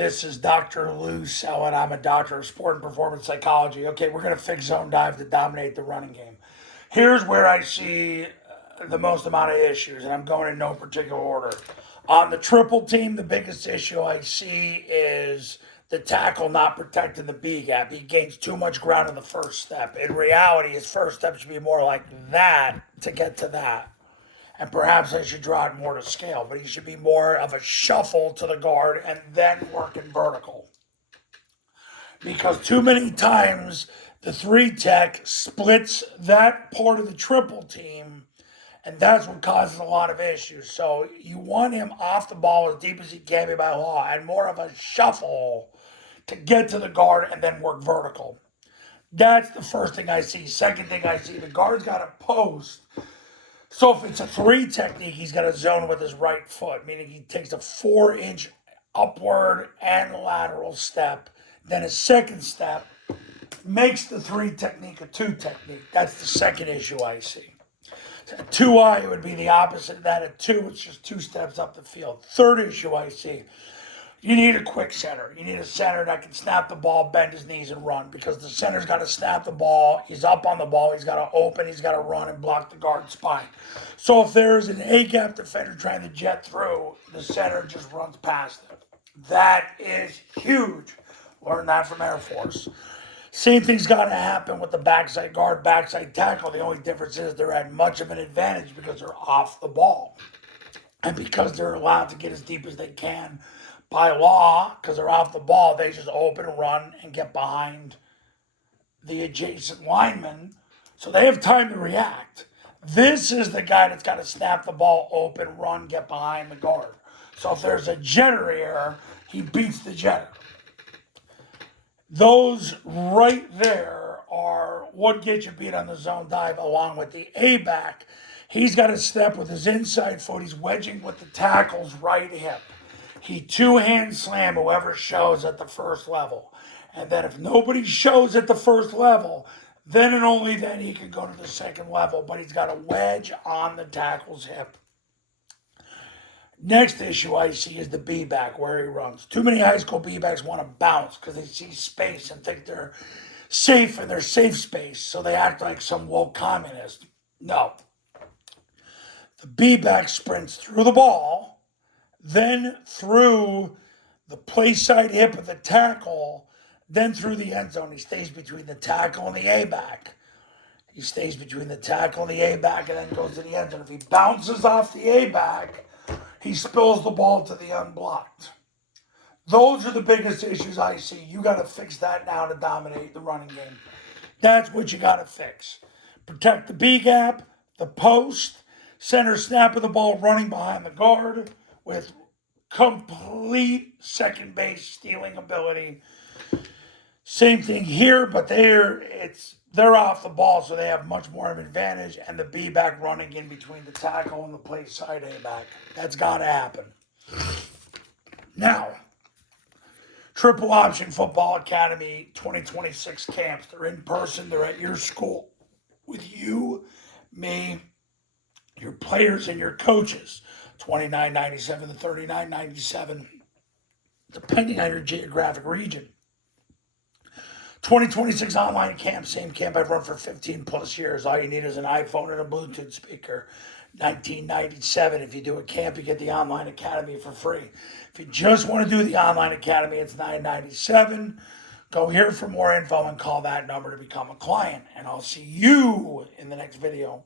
This is Dr. Lou Sellett. I'm a doctor of sport and performance psychology. Okay, we're going to fix zone dive to dominate the running game. Here's where I see the most amount of issues, and I'm going in no particular order. On the triple team, the biggest issue I see is the tackle not protecting the B gap. He gains too much ground in the first step. In reality, his first step should be more like that to get to that. And perhaps I should draw it more to scale, but he should be more of a shuffle to the guard and then working vertical. Because too many times the three tech splits that part of the triple team, and that's what causes a lot of issues. So you want him off the ball as deep as he can be by law and more of a shuffle to get to the guard and then work vertical. That's the first thing I see. Second thing I see, the guard's got to post. So if it's a three technique, he's got to zone with his right foot, meaning he takes a 4-inch upward and lateral step. Then his second step makes the three technique a two technique. That's the second issue I see. A 2I would be the opposite of that. A two, it's just two steps up the field. Third issue I see, you need a quick center. You need a center that can snap the ball, bend his knees, and run, because the center's got to snap the ball. He's up on the ball. He's got to open. He's got to run and block the guard's spine. So if there's an A-gap defender trying to jet through, the center just runs past him. That is huge. Learned that from Air Force. Same thing's got to happen with the backside guard, backside tackle. The only difference is they're at much of an advantage because they're off the ball. And because they're allowed to get as deep as they can by law, because they're off the ball, they just open and run and get behind the adjacent lineman. So they have time to react. This is the guy that's got to snap the ball, open, run, get behind the guard. So if there's a jetter here, he beats the jetter. Those right there are what gets you beat on the zone dive, along with the A-back. He's got to step with his inside foot. He's wedging with the tackle's right hip. He two-hand slam whoever shows at the first level. And then if nobody shows at the first level, then and only then he can go to the second level. But he's got a wedge on the tackle's hip. Next issue I see is the B-back, where he runs. Too many high school B-backs want to bounce because they see space and think they're safe in their safe space. So they act like some woke communist. No. The B-back sprints through the ball, then through the play side hip of the tackle, then through the end zone. He stays between the tackle and the A-back. He stays between the tackle and the A-back and then goes to the end zone. If he bounces off the A-back, he spills the ball to the unblocked. Those are the biggest issues I see. You got to fix that now to dominate the running game. That's what you got to fix. Protect the B-gap, the post, center snap of the ball running behind the guard with complete second base stealing ability. Same thing here, but they're off the ball, so they have much more of an advantage, and the B-back running in between the tackle and the play side A-back. That's got to happen. Now, Triple Option Football Academy 2026 camps. They're in person. They're at your school with you, me, your players, and your coaches. $29.97 to $39.97, depending on your geographic region. 2026 online camp, same camp I've run for 15 plus years. All you need is an iPhone and a Bluetooth speaker. $19.97. If you do a camp, you get the online academy for free. If you just want to do the online academy, it's $9.97. Go here for more info and call that number to become a client. And I'll see you in the next video.